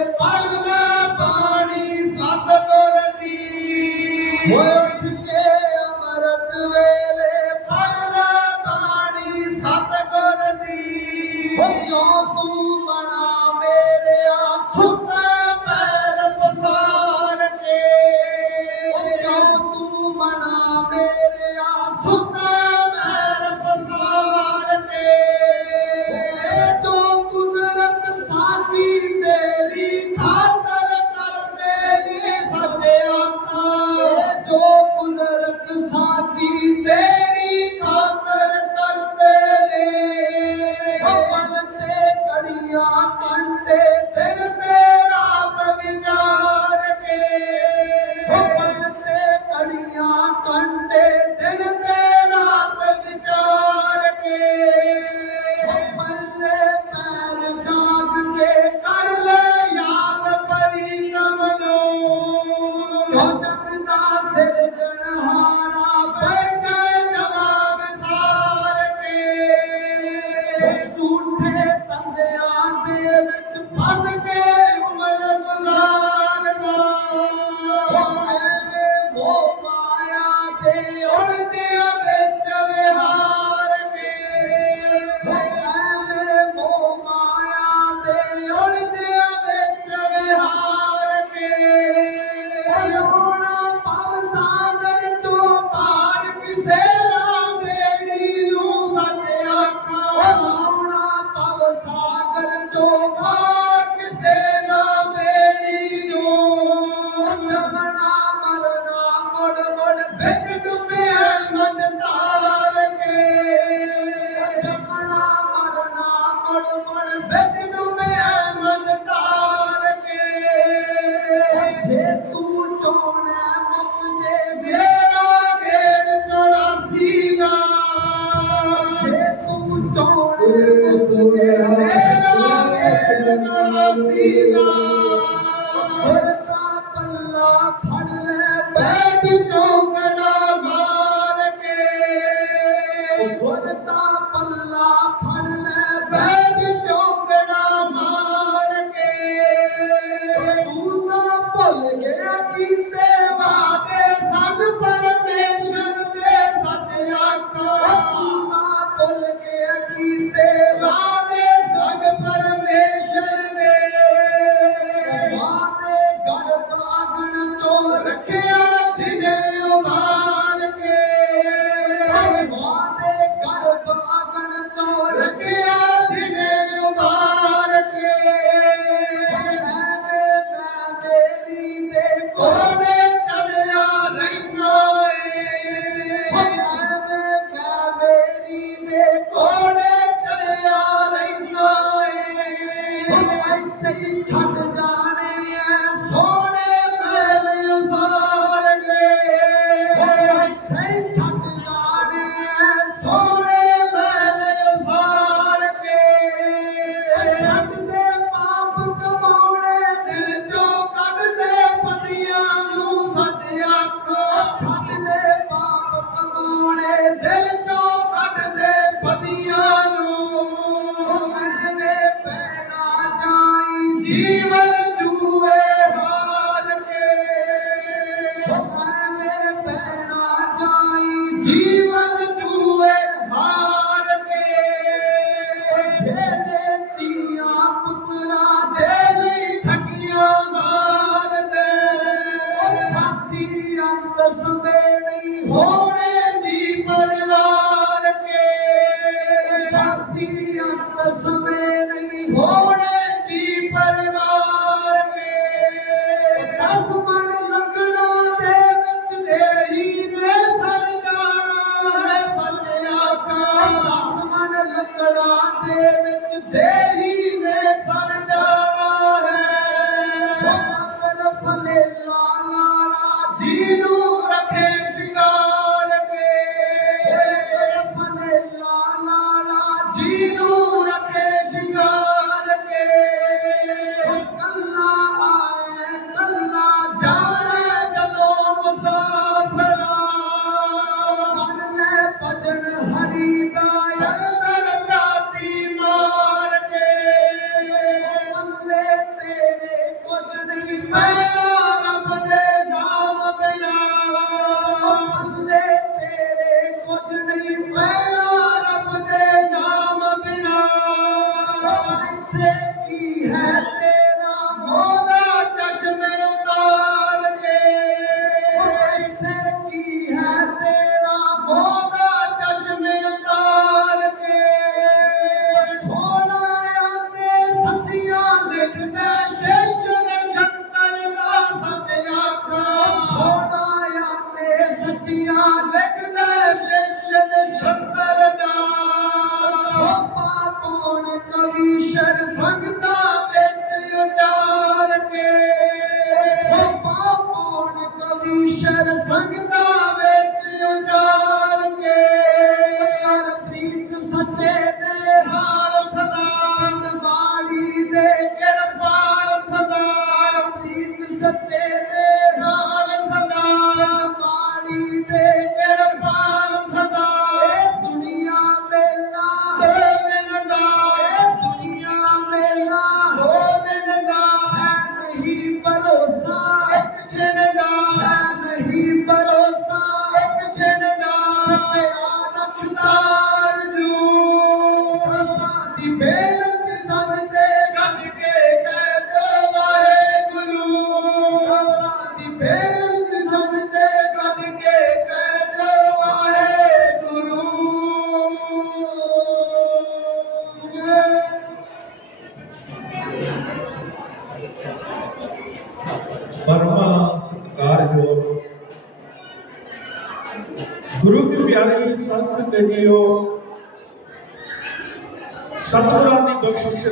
ਪੜਦਾ ਪਾਣੀ ਸਤਗੁਰ ਦੀ। ਓਏ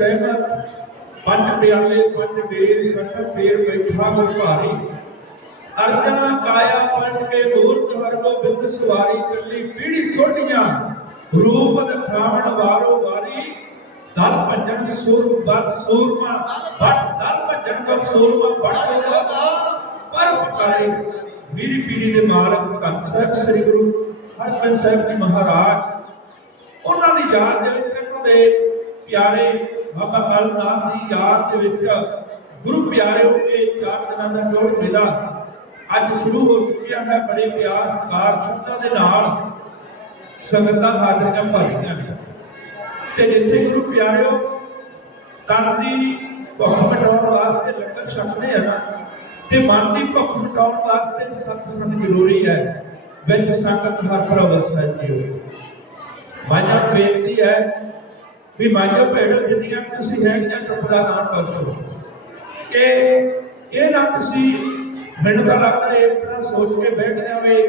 ਰਹਿਮਤ ਪੰਜ ਪਿਆਲੇ, ਪੰਜ ਵੇਦ ਸੱਤ ਪੇਰ ਬੈਠਾ ਗੁਰ ਭਾਰੀ ਅਰਜਨਾ ਕਾਇਆ ਪੰਜ ਕੇ ਮੂਰਤ ਹਰ ਗੋਬਿੰਦ ਸਵਾਰੀ ਚੱਲੀ ਪੀੜੀ ਸੋਢੀਆਂ। ਰੂਪ ਦਿਖਾਵਣ ਵਾਰੋ ਵਾਰੀ। ਦਲ ਭੱਜਣ ਸੁਰ ਬਲ ਸੂਰਮਾ ਬਟ ਦਲ ਭੱਜਣ ਕੋ ਸੂਰਮਾ ਬਟ ਪਰ ਪਕਾਰੇ ਮੇਰੀ ਪੀੜੀ ਦੇ ਮਾਲਕ ਧੰਨ ਸਾਹਿਬ ਸ੍ਰੀ ਗੁਰੂ ਹਰਗੋਬਿੰਦ ਸਾਹਿਬ ਜੀ ਮਹਾਰਾਜ। ਉਹਨਾਂ ਦੀ ਯਾਦ ਦੇ ਵਿੱਚ ਦੇ ਪਿਆਰੇ ਬਾਬਾ ਕਲਨਾਥ ਦੀ ਯਾਦ ਦੇ ਵਿੱਚ ਗੁਰੂ ਪਿਆਰਿਓ ਇਹ ਚਾਰ ਦਿਨਾਂ ਦਾ ਜੋੜ ਮੇਲਾ ਅੱਜ ਸ਼ੁਰੂ ਹੋ ਚੁੱਕਿਆ ਹੈ। ਬੜੇ ਪਿਆਰ, ਸਤਿਕਾਰ ਸ਼ਬਦਾਂ ਦੇ ਨਾਲ ਸੰਗਤਾਂ ਹਾਜ਼ਰੀਆਂ ਭਰੀਆਂ ਨੇ। ਤੇ ਜਿੱਥੇ ਗੁਰੂ ਪਿਆਰਿਓ ਤਨ ਦੀ ਭੁੱਖ ਮਿਟਾਉਣ ਵਾਸਤੇ ਲੰਗਰ ਛਕਦੇ ਆ ਨਾ, ਤੇ ਮਨ ਦੀ ਭੁੱਖ ਮਿਟਾਉਣ ਵਾਸਤੇ ਸਤ ਸੰਗ ਜ਼ਰੂਰੀ ਹੈ, ਵਿੱਚ ਸੰਗਤ ਹਰ ਪ੍ਰਵਸੈ ਜੀਓ ਮਾਝਾ ਨੂੰ ਬੇਨਤੀ ਹੈ ਵੀ ਮਾਝਾ ਭੈਣ ਜਿੰਨੀਆਂ ਵੀ ਤੁਸੀਂ ਹੈਗੀਆਂ ਚੁੱਪ ਦਾ ਨਾਮ ਬਖਸ਼ੋ ਕਿ ਇਹ ਨਾ ਤੁਸੀਂ ਮੈਨੂੰ ਤਾਂ ਲੱਗਦਾ ਇਸ ਤਰ੍ਹਾਂ ਸੋਚ ਕੇ ਬੈਠ ਜਾਵੇ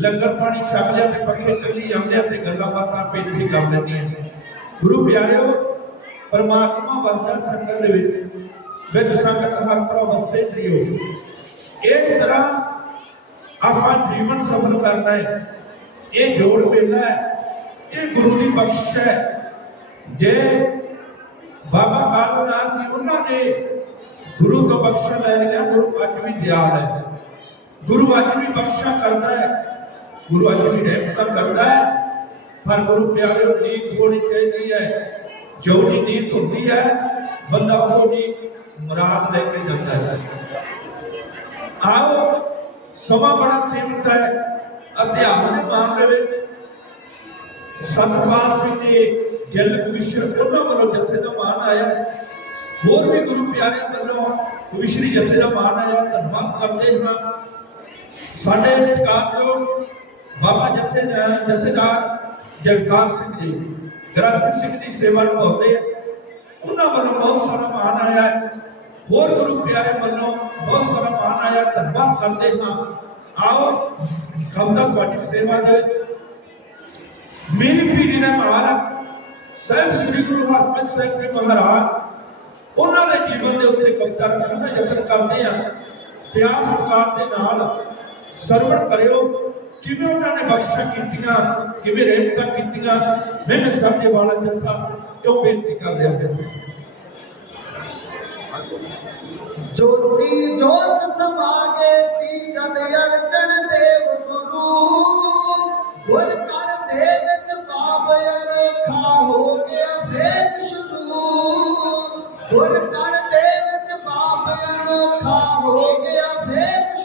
ਲੰਗਰ ਪਾਣੀ ਛਕ ਲਿਆ ਤੇ ਪੱਖੇ ਚੱਲੀ ਜਾਂਦੇ ਆ ਤੇ ਗੱਲਾਂ ਬਾਤਾਂ ਪੇਚੀ ਕਰ ਲੈਂਦੀਆਂ। ਗੁਰੂ ਪਿਆਰਿਓ, ਪਰਮਾਤਮਾ ਵਸਦਾ ਸੰਗਤ ਦੇ ਵਿੱਚ ਵਿੱਚ ਸੰਗਤ ਹਰ ਪ੍ਰਭ ਵਸੇ ਜੀਓ। ਇਸ ਤਰ੍ਹਾਂ ਆਪਾਂ ਜੀਵਨ ਸਫਲ ਕਰਨਾ ਹੈ। ਇਹ ਜੋੜ ਮੇਲਾ ਹੈ। ਇਹ ਗੁਰੂ ਦੀ ਬਖਸ਼ਿਸ਼ ਹੈ। ਜੇ ਬਾਬਾ ਕਾਲਨਾਥ ਜੀ ਉਹਨਾਂ ਨੇ ਗੁਰੂ ਤੋਂ ਬਖਸ਼ਾ ਲੈ ਲਿਆ ਗੁਰੂ ਅੱਜ ਵੀ ਦਿਆਲ ਹੈ। ਗੁਰੂ ਅੱਜ ਵੀ ਬਖਸ਼ਾ ਕਰਦਾ ਹੈ। ਗੁਰੂ ਅੱਜ ਵੀ ਰਹਿਮਤਾਂ ਕਰਦਾ ਹੈ, ਪਰ ਗੁਰੂ ਪਿਆਰਿਓ ਨੀਤ ਹੋਣੀ ਚਾਹੀਦੀ ਹੈ। ਜੋ ਜੀ ਨੀਤ ਹੁੰਦੀ ਹੈ, ਬੰਦਾ ਉਹ ਜੀ ਮੁਰਾਦ ਲੈ ਕੇ ਜਾਂਦਾ ਹੈ। ਆਓ, ਸਮਾਂ ਬੜਾ ਸੀਮਿਤ ਹੈ। ਅਧਿਆਤਮ ਦੇ ਮਾਮਲੇ ਵਿੱਚ ਸਤਪਾਲ ਸਿੰਘ ਜੀ ਗਿੱਲ ਕਮਿਸ਼ਨ ਉਹਨਾਂ ਵੱਲੋਂ ਜੱਥੇ ਦਾ ਮਾਨ ਆਇਆ। ਹੋਰ ਵੀ ਗੁਰੂ ਪਿਆਰੇ ਵੱਲੋਂ ਕਮਿਸ਼ਨਰੀ ਜੱਥੇ ਦਾ ਮਾਨ ਆਇਆ। ਧੰਨਵਾਦ ਕਰਦੇ ਹਾਂ। ਸਾਡੇ ਸਤਿਕਾਰਯੋਗ ਬਾਬਾ ਜੱਥੇ ਜਥੇਦਾਰ ਜਗਤਾਰ ਸਿੰਘ ਜੀ, ਗ੍ਰੰਥ ਸਿੰਘ ਦੀ ਸੇਵਾ ਨਿਭਾਉਂਦੇ ਆ। ਉਹਨਾਂ ਵੱਲੋਂ ਬਹੁਤ ਸਾਰਾ ਮਾਨ ਆਇਆ। ਹੋਰ ਗੁਰੂ ਪਿਆਰੇ ਵੱਲੋਂ ਬਹੁਤ ਸਾਰਾ ਮਾਨ ਆਇਆ। ਧੰਨਵਾਦ ਕਰਦੇ ਹਾਂ। ਆਓ ਕਬਦਾ ਤੁਹਾਡੀ ਸੇਵਾ ਦੇ ਵਿੱਚ। ਮੇਰੀ ਪੀੜੀ ਨੇ ਮਾਲਕ ਸਹਿਬ ਸ੍ਰੀ ਗੁਰੂ ਹਰਗੋਬਿੰਦ ਸਾਹਿਬ ਜੀ ਮਹਾਰਾਜ, ਉਹਨਾਂ ਦੇ ਜੀਵਨ ਦੇ ਉੱਤੇ ਕਬਜ਼ਾ ਰੱਖਣ ਦਾ ਯਤਨ ਕਰਦੇ ਆ। ਪਿਆਰ ਸਤਿਕਾਰ ਦੇ ਨਾਲ ਸਰਵਣ ਕਰਿਓ। ਕਿਵੇਂ ਉਹਨਾਂ ਨੇ ਬਖਸ਼ਾ ਕੀਤੀਆਂ, ਕਿਵੇਂ ਰਹਿਮਤਾਂ ਕੀਤੀਆਂ, ਮੈਂ ਸਮਝੇ ਵਾਲਾ ਜੱਥਾ ਕਿਉਂ ਬੇਨਤੀ ਕਰ ਰਿਹਾ ਹਾਂ? ਜੋਤੀ ਜੋਤ ਸਮਾਗੇ ਸੀ ਜਦ ਅਰਜਨ ਦੇਵ ਗੁਰੂ। ਗੁਰ ਕਰ ਦੇ ਵਿੱਚ ਪਾਪ ਹੋ ਗਿਆ ਫੇਰ ਸ਼ੁਰੂ। ਗੁਰ ਕਰ ਦੇ ਵਿੱਚ ਪਾਪ ਅਨੋਖਾ ਹੋ ਗਿਆ ਫੇਰ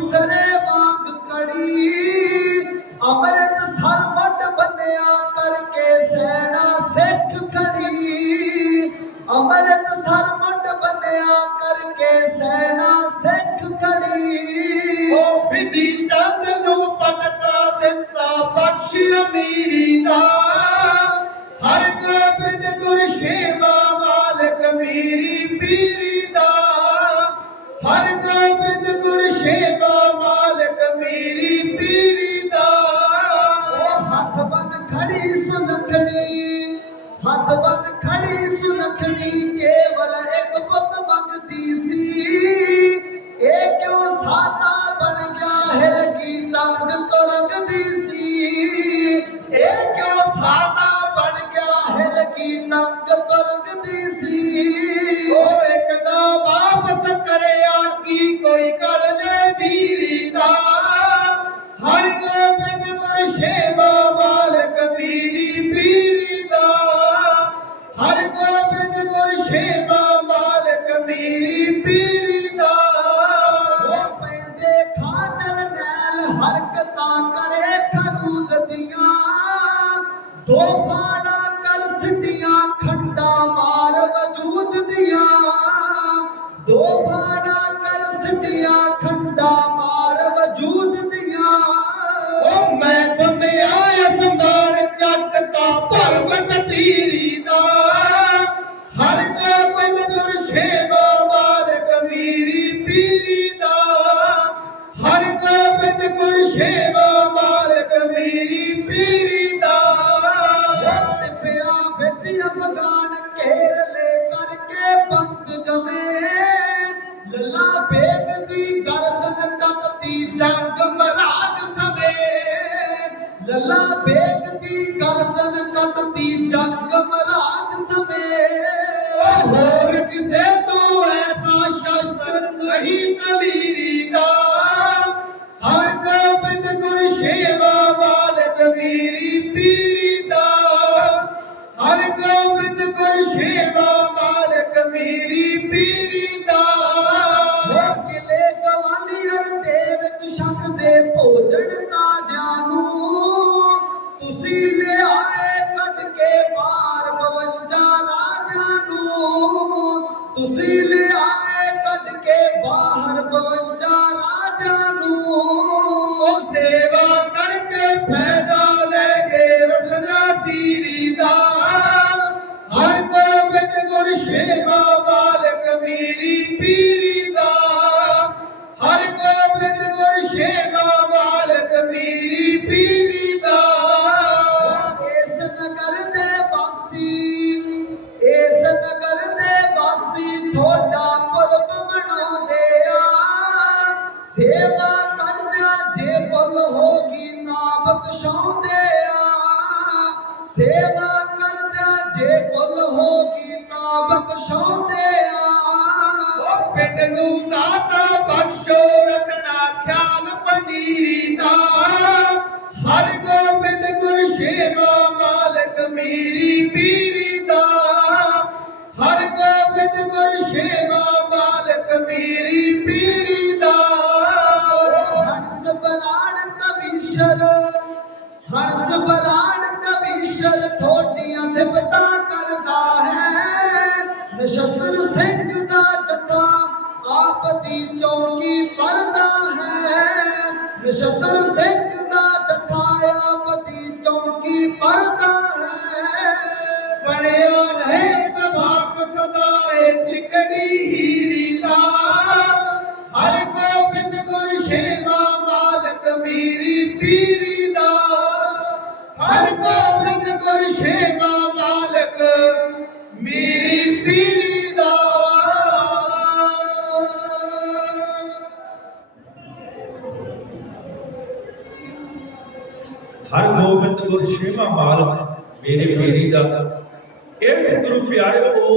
ভিতরে ਰੰਗ ਤੋਂ ਸੀ। ਇਹ ਕਿਉਂ ਬਣ ਗਿਆ ਹੈ ਨੰਗ ਤੋਂ ਸੀ। ਉਹ ਇੱਕ ਨਾ ਵਾਪਸ ਕਰੇ Be. ਹੈ ਸਿੰਘ ਦਾ ਜੱਥਾ ਆਪ ਦੀ ਚੌਕੀ ਪਰਦਾ ਹੈ। ਨਛੱਤਰ ਸਿੰਘ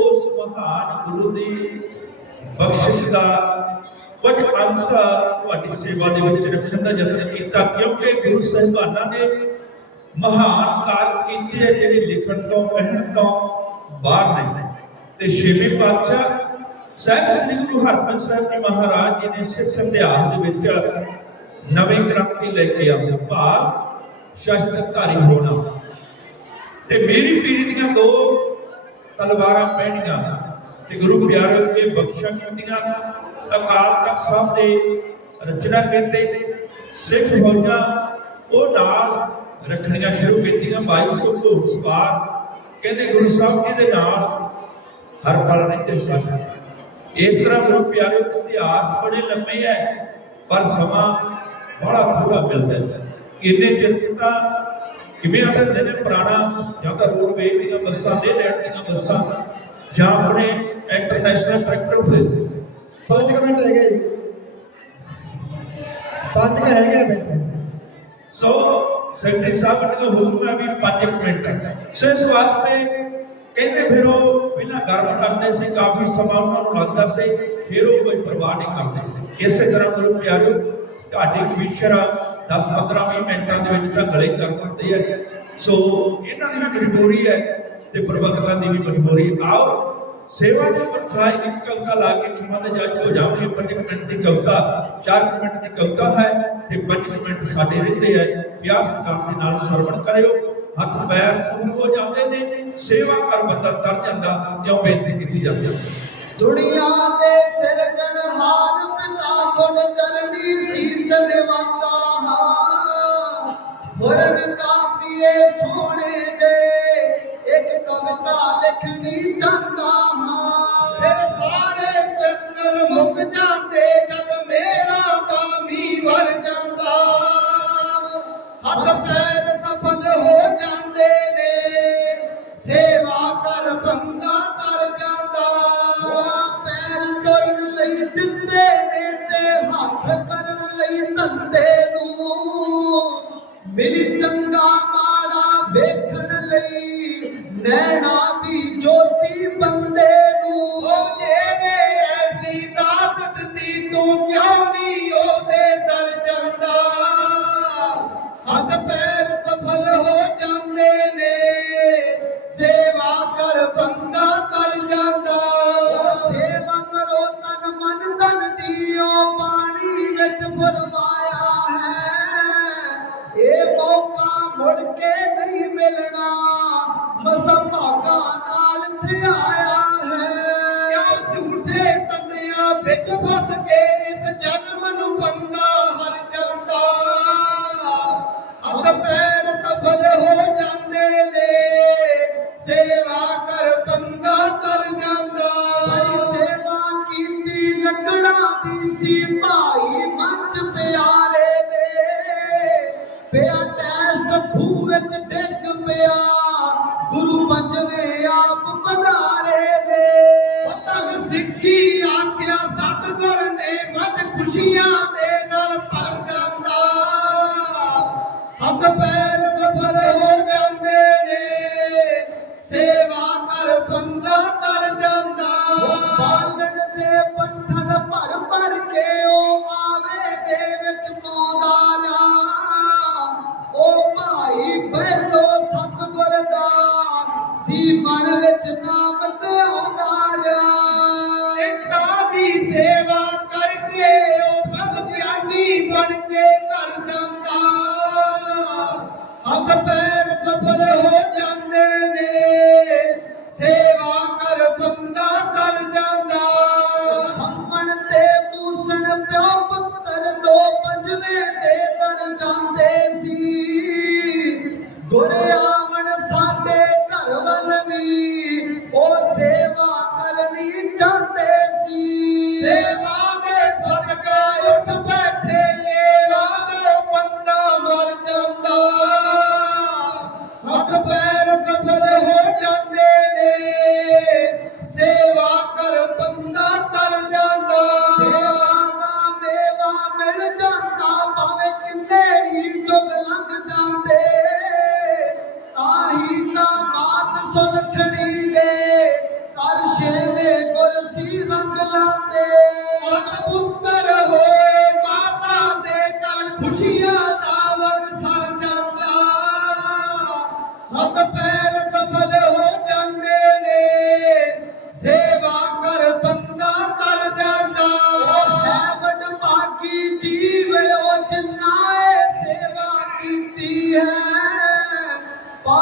ਉਸ ਮਹਾਨ ਗੁਰੂ ਦੀ ਬਖਸ਼ਿਸ਼ ਦਾ ਕੁਝ ਅੰਸਾ ਤੁਹਾਡੀ ਸੇਵਾ ਦੇ ਵਿੱਚ ਰੱਖਣ ਦਾ ਯਤਨ ਕੀਤਾ, ਕਿਉਂਕਿ ਗੁਰੂ ਸਾਹਿਬਾਨਾਂ ਨੇ ਮਹਾਨ ਕਾਰਜ ਕੀਤੇ ਆ ਜਿਹੜੇ ਲਿਖਣ ਤੋਂ, ਕਹਿਣ ਤੋਂ ਬਾਹਰ ਨੇ ਤੇ ਛੇਵੇਂ ਪਾਤਸ਼ਾਹ ਸਾਹਿਬ ਸ੍ਰੀ ਗੁਰੂ ਹਰਗੋਬਿੰਦ ਸਾਹਿਬ ਜੀ ਮਹਾਰਾਜ ਜੀ ਨੇ ਸਿੱਖ ਇਤਿਹਾਸ ਦੇ ਵਿੱਚ ਨਵੀਂ ਕ੍ਰਾਂਤੀ ਲੈ ਕੇ ਆਉਂਦੇ ਭਾਵ ਸ਼ਸਤਰਧਾਰੀ ਹੋਣਾ। ਤੇ ਮੇਰੀ ਪੀੜੀ ਦੀਆਂ ਦੋ ਤਲਵਾਰਾਂ ਪਹਿਣੀਆਂ ਤੇ ਗੁਰੂ ਪਿਆਰਿਓ ਕੇ ਬਖਸ਼ਾ ਕੀਤੀਆਂ। ਅਕਾਲ ਤਖਤ ਸਾਹਿਬ ਦੇ ਰਚਨਾ ਕੀਤੇ, ਸਿੱਖ ਫੌਜਾਂ ਉਹ ਨਾਲ ਰੱਖਣੀਆਂ ਸ਼ੁਰੂ ਕੀਤੀਆਂ। 2200 ਘੋੜ ਸਵਾਰ ਕਹਿੰਦੇ ਗੁਰੂ ਸਾਹਿਬ ਜੀ ਦੇ ਨਾਲ ਹਰ ਪਲ ਰਹਿੰਦੇ ਸਨ। ਇਸ ਤਰ੍ਹਾਂ ਗੁਰੂ ਪਿਆਰਿਓ ਇਤਿਹਾਸ ਬੜੇ ਲੰਮੇ ਹੈ, ਪਰ ਸਮਾਂ ਬੜਾ ਥੋੜਾ ਮਿਲਦਾ ਹੈ। ਇੰਨੇ ਚਿਰ ਤਾਂ ਕਿਵੇਂ ਆਖਦੇ ਨੇ ਪੁਰਾਣਾ ਜਾਂ ਤਾਂ ਰੋਡਵੇਜ਼ ਦੀਆਂ ਬੱਸਾਂ ਦੇ ਲੈਣ ਦੀਆਂ ਬੱਸਾਂ ਜਾਂ ਆਪਣੇ ਇੰਟਰਨੈਸ਼ਨਲ ਟਰੈਕਟਰ ਫੇਸ ਪੰਜ ਕੁ ਮਿੰਟ ਰਹਿ ਗਏ ਜੀ। ਪੰਜ ਕੁ ਹੈਗੇ ਆ ਮਿੰਟ। ਸੋ ਸੈਕਟਰੀ ਸਾਹਿਬ ਨੇ ਹੁਕਮ ਹੈ ਵੀ 5 ਮਿੰਟ। ਸੋ ਇਸ ਵਾਸਤੇ ਕਹਿੰਦੇ ਫਿਰ ਉਹ ਪਹਿਲਾਂ ਗਰਮ ਕਰਦੇ ਸੀ ਕਾਫੀ ਸਮਾਂ ਉਹਨਾਂ ਨੂੰ ਲੱਗਦਾ ਸੀ ਫਿਰ ਉਹ ਕੋਈ ਪਰਵਾਹ ਨਹੀਂ ਕਰਦੇ ਸੀ। ਇਸੇ ਤਰ੍ਹਾਂ ਗੁਰੂ ਪਿਆਰਿਓ ਤੁਹਾਡੇ ਕਮਿਸ਼ਨਰ 10 15 20 ਮਿੰਟਾਂ ਦੇ ਵਿੱਚ ਤਾਂ ਗਲੇ ਕਰ ਦਿੰਦੇ ਆ। ਸੋ ਇਹਨਾਂ ਦੀ ਵੀ ਮਜਬੂਰੀ ਹੈ ਤੇ ਪ੍ਰਬੰਧਕਾਂ ਦੀ ਵੀ ਮਜਬੂਰੀ ਆਓ, ਸੇਵਾ ਦੀ ਪਰਥਾਈ ਇੱਕ ਕਵਿਤਾ ਲਾ ਕੇ ਖਿਮਾ ਦੇ ਜੱਜ ਹੋ ਜਾਵਾਂਗੇ। 5 ਮਿੰਟ ਦੀ ਕਵਿਤਾ 4 ਮਿੰਟ ਦੀ ਕਵਿਤਾ ਹੈ ਤੇ 5 ਮਿੰਟ ਸਾਡੇ ਰਹਿੰਦੇ ਹੈ ਪਿਆਰ ਸਤਿਕਾਰ ਦੇ ਨਾਲ ਸਰਵਣ ਕਰਿਓ। ਹੱਥ ਪੈਰ ਸੁਣ ਹੋ ਜਾਂਦੇ ਨੇ। ਸੇਵਾ ਕਰ ਬੰਦਾ ਤਰ ਜਾਂਦਾ ਕਿਉਂ ਬੇਨਤੀ ਕੀਤੀ ਜਾਂਦੀ ਹੈ। ਦੁਨੀਆ ਦੇ ਸਿਰਜਣਹਾਰ ਪਿਤਾ ਤੁਹਾਡੇ ਚਰਣੀ ਸੀਸ ਨਿਵਾਉਂਦਾ ਹਾਂ ਵਰਣ ਕਾਫੀਏ ਸੋਹਣੇ ਜੇ, ਇੱਕ ਕਵਿਤਾ ਲਿਖਣੀ ਚਾਹੁੰਦਾ ਹਾਂ। ਫਿਰ ਸਾਰੇ ਚੱਕਰ ਮੁੱਕ ਜਾਂਦੇ ਜਦ ਮੇਰਾ ਦਾਮੀ ਵਰ ਜਾਂਦਾ। ਹੱਥ ਪੈਰ ਸਫਲ ਹੋ ਜਾਂਦੇ ਨੇ, ਸੇਵਾ ਕਰ ਬੰਦਾ ਕਰ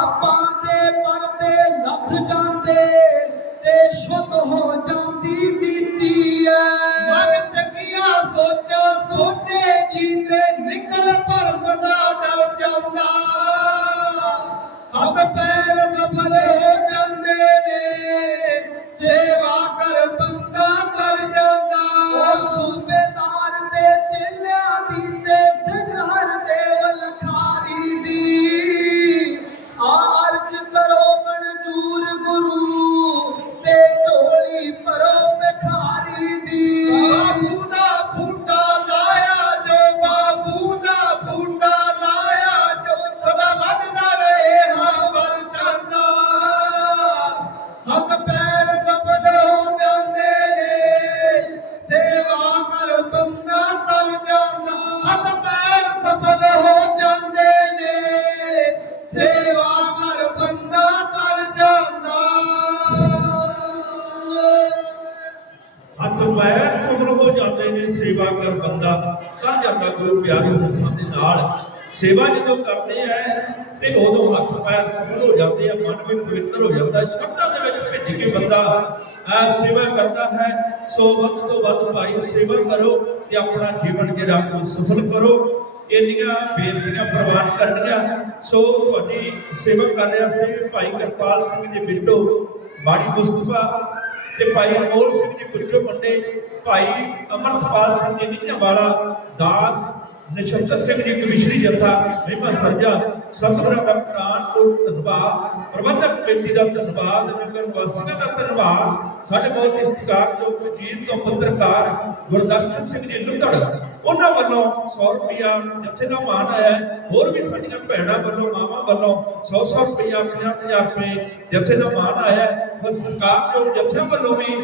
i'm Papa de ਮਨ ਵੀ ਪਵਿੱਤਰ ਹੋ ਜਾਂਦਾ ਸ਼ਰਧਾ ਦੇ ਵਿੱਚ ਭਿੱਜ ਕੇ ਬੰਦਾ ਅਹ, ਸੇਵਾ ਕਰਦਾ ਹੈ। ਸੋ ਵੱਧ ਤੋਂ ਵੱਧ ਭਾਈ ਸੇਵਾ ਕਰੋ ਤੇ ਆਪਣਾ ਜੀਵਨ ਜਿਹੜਾ ਉਹ ਸਫਲ ਕਰੋ। ਇੰਨੀਆਂ ਬੇਨਤੀਆਂ ਪ੍ਰਵਾਨ ਕਰਨੀਆਂ। ਸੋ ਤੁਹਾਡੀ ਸੇਵਾ ਕਰ ਰਿਹਾ ਸੀ ਭਾਈ ਕਿਰਪਾਲ ਸਿੰਘ ਜੀ ਬਿੱਟੋ ਬਾੜੀ ਮੁਸਤਫਾ ਤੇ ਭਾਈ ਅਨਮੋਲ ਸਿੰਘ ਜੀ ਪੁੱਛੋ ਮੁੰਡੇ ਭਾਈ ਅਮਰਤਪਾਲ ਸਿੰਘ ਜੀ ਨੀਹਾਂ ਵਾਲਾ ਦਾਸ ਨਛੱਤਰ ਸਿੰਘ ਜੀ ਕਮਿਸ਼ਰੀ ਜੱਥਾ ਮਹਿਮਾ ਸਰਜਾ ਸਤਿਗੁਰਾਂ ਦਾ ਪ੍ਰਾਨ ਕੋਟ ਧੰਨਵਾਦ, ਪ੍ਰਬੰਧਕ ਕਮੇਟੀ ਦਾ ਧੰਨਵਾਦ ਨਗਰ ਨਿਵਾਸੀਆਂ ਦਾ ਧੰਨਵਾਦ, ਸਾਡੇ ਬਹੁਤ ਹੀ ਸਤਿਕਾਰਯੋਗ ਵਜੀਰ ਤੋਂ ਪੱਤਰਕਾਰ ਗੁਰਦਰਸ਼ਨ ਸਿੰਘ ਜੀ ਲੁੱਧੜ ਉਹਨਾਂ ਵੱਲੋਂ 100 ਰੁਪਇਆ ਜੱਥੇ ਦਾ ਮਾਨ ਆਇਆ ਹੋਰ ਵੀ ਸਾਡੀਆਂ ਭੈਣਾਂ ਵੱਲੋਂ, ਮਾਵਾਂ ਵੱਲੋਂ 100 100 ਰੁਪਇਆ 50 50 ਰੁਪਏ ਜੱਥੇ ਦਾ ਮਾਨ ਆਇਆ ਹੈ। ਬਸ ਸਤਿਕਾਰਯੋਗ ਜੱਥਿਆਂ ਵੱਲੋਂ ਵੀ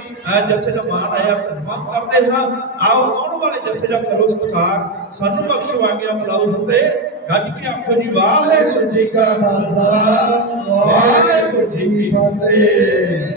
ਜਥੇ ਦਾ ਮਾਨ ਆਇਆ, ਧੰਨਵਾਦ ਕਰਦੇ ਹਾਂ ਆਓ ਆਉਣ ਵਾਲੇ ਜਥੇ ਦਾ ਕਰੋ ਸਤਿਕਾਰ, ਸਾਨੂੰ ਬਖਸ਼ੋ ਆ ਗਿਆ ਬਲਾਉ ਤੇ ਗੱਜ ਕੇ ਆਖੋ ਜੀ ਵਾਹਿਗੁਰੂ ਜੀ ਕਾ ਖਾਲਸਾ ਵਾਹਿਗੁਰੂ ਜੀ ਕੀ ਫਤਿਹ।